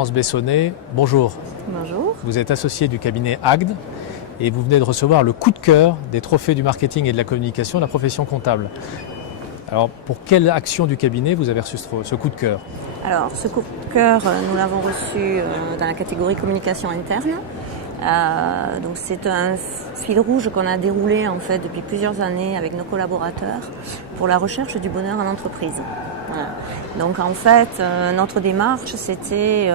Florence Bessonnet, bonjour. Bonjour. Vous êtes associée du cabinet AGD et vous venez de recevoir le coup de cœur des trophées du marketing et de la communication de la profession comptable. Alors, pour quelle action du cabinet vous avez reçu ce coup de cœur? Alors, ce coup de cœur, nous l'avons reçu dans la catégorie communication interne. Donc c'est un fil rouge qu'on a déroulé en fait depuis plusieurs années avec nos collaborateurs pour la recherche du bonheur en entreprise. Voilà. Donc en fait notre démarche c'était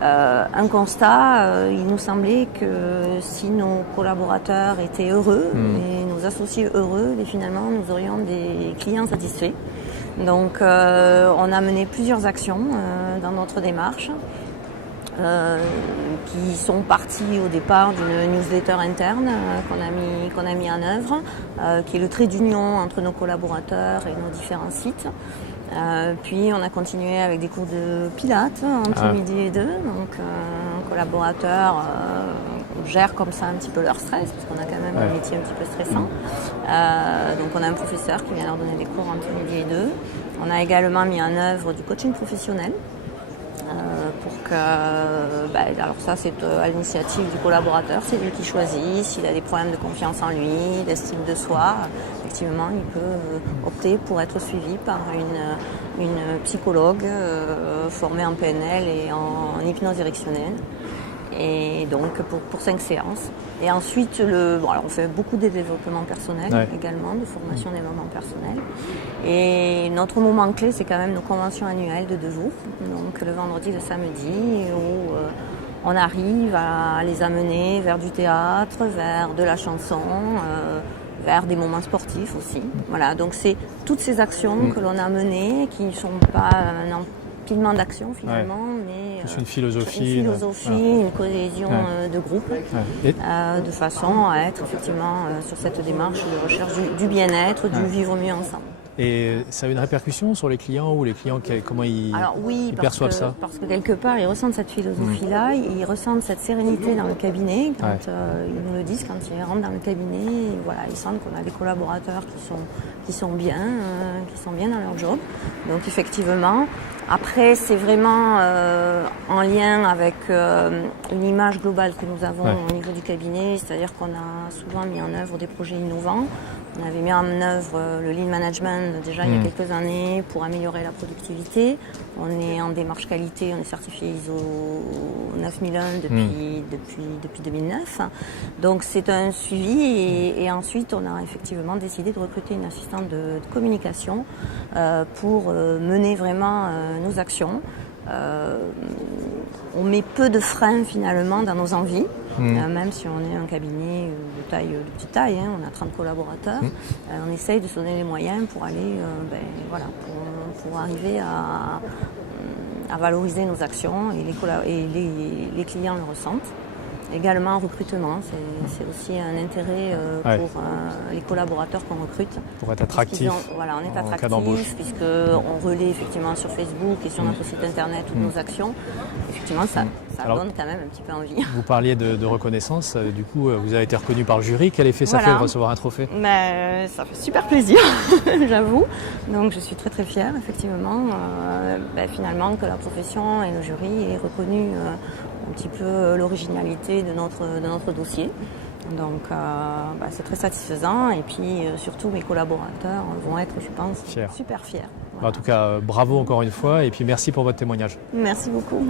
un constat. Il nous semblait que si nos collaborateurs étaient heureux et nos associés heureux, et finalement nous aurions des clients satisfaits. Donc on a mené plusieurs actions dans notre démarche. Qui sont partis au départ d'une newsletter interne qu'on a mis en œuvre, qui est le trait d'union entre nos collaborateurs et nos différents sites. Puis on a continué avec des cours de pilates entre midi et 2. Donc un collaborateur gère comme ça un petit peu leur stress, parce qu'on a quand même un métier un petit peu stressant. Donc on a un professeur qui vient leur donner des cours entre midi et 2. On a également mis en œuvre du coaching professionnel. Pour que, alors ça c'est à l'initiative du collaborateur, c'est lui qui choisit, s'il a des problèmes de confiance en lui, d'estime de soi, effectivement il peut opter pour être suivi par une psychologue formée en PNL et en hypnose directionnelle. Et donc pour 5 séances. Et ensuite, on fait beaucoup de développement personnel également, de formation et développement personnel. Et notre moment clé, c'est quand même nos conventions annuelles de 2 jours. Donc le vendredi et le samedi, où on arrive à les amener vers du théâtre, vers de la chanson, vers des moments sportifs aussi. Voilà, donc c'est toutes ces actions que l'on a menées, qui ne sont pas un empilement d'actions finalement, mais c'est une philosophie, une cohésion de groupe, de façon à être effectivement sur cette démarche de recherche du bien-être, du vivre mieux ensemble. Et ça a une répercussion sur les clients ou les clients, comment ils perçoivent ça? Parce que quelque part, ils ressentent cette philosophie-là, ils ressentent cette sérénité dans le cabinet. Quand ils nous le disent, quand ils rentrent dans le cabinet, voilà, ils sentent qu'on a des collaborateurs qui sont bien dans leur job. Donc effectivement, après c'est vraiment en lien avec une image globale que nous avons au niveau du cabinet, c'est-à-dire qu'on a souvent mis en œuvre des projets innovants. On avait mis en œuvre le lean management déjà il y a quelques années pour améliorer la productivité. On est en démarche qualité, on est certifié ISO 9001 depuis 2009. Donc c'est un suivi et ensuite on a effectivement décidé de recruter une assistante de communication pour mener vraiment nos actions. On met peu de freins finalement dans nos envies, même si on est un cabinet de petite taille, on a 30 collaborateurs, on essaye de se donner les moyens pour aller, pour arriver à valoriser nos actions et les clients le ressentent. Également en recrutement, c'est aussi un intérêt pour les collaborateurs qu'on recrute. Pour être attractif. On est attractif puisqu'on relaie effectivement sur Facebook et sur notre site internet toutes nos actions. Effectivement, ça donne quand même un petit peu envie. Vous parliez de reconnaissance, du coup vous avez été reconnu par le jury. Quel effet ça fait de recevoir un trophée? Ça fait super plaisir, j'avoue. Donc je suis très très fière effectivement finalement que la profession et le jury aient reconnu un petit peu l'originalité de notre dossier. Donc c'est très satisfaisant et puis surtout mes collaborateurs vont être, je pense, super fiers. Voilà. En tout cas, bravo encore une fois et puis merci pour votre témoignage. Merci beaucoup.